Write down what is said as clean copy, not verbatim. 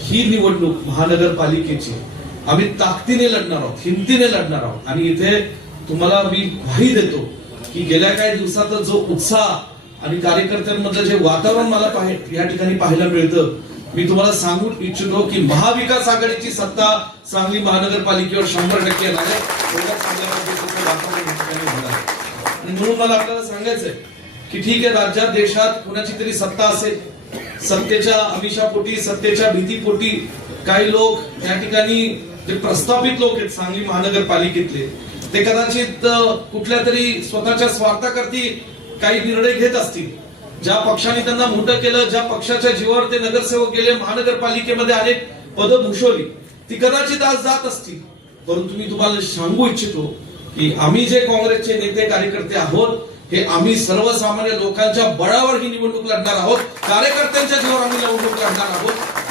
ही निवडणूक महानगरपालिकेची आम्ही ताकदीने लढणार आहोत, हिमतीने लढणार आहोत. आणि इथे तुम्हाला मी ग्वाही देतो की गेल्या काही दिवसात जो उत्साह आणि कार्यकर्त्यांमधलं जे वातावरण मला या ठिकाणी पाहायला मिळतं, मी तुम्हाला सांगू इच्छितो की महाविकास आघाडीची सत्ता सांगली महानगरपालिकेवर 100% येणार आहे. एवढं चांगल्या पद्धतीचं वातावरण या ठिकाणी होणार आहे. आणि म्हणून मला आपल्याला सांगायचंय की ठीक आहे, राज्यात देशात कुणाची तरी सत्ता असेल, सत्तेच्या आमिषापोटी, सत्तेच्या भीतीपोटी काही लोक या ठिकाणी जे प्रस्थापित लोक आहेत सांगली महानगरपालिकेतले, ते कदाचित कुठल्या तरी स्वतःच्या स्वार्थाकरती काही निर्णय घेत असतील. ज्या पक्षाने त्यांना मोठं केलं, ज्या पक्षाच्या जीवावर ते नगरसेवक गेले, महानगरपालिकेमध्ये अनेक पदं भूषवली, ती कदाचित आज जात असतील. परंतु मी तुम्हाला सांगू इच्छितो की आम्ही जे काँग्रेसचे नेते कार्यकर्ते आहोत, हे आम्ही सर्वसामान्य लोकांच्या बळावर ही निवडणूक लढणार आहोत, कार्यकर्त्यांच्या जीवावर आम्ही निवडणूक लढणार आहोत.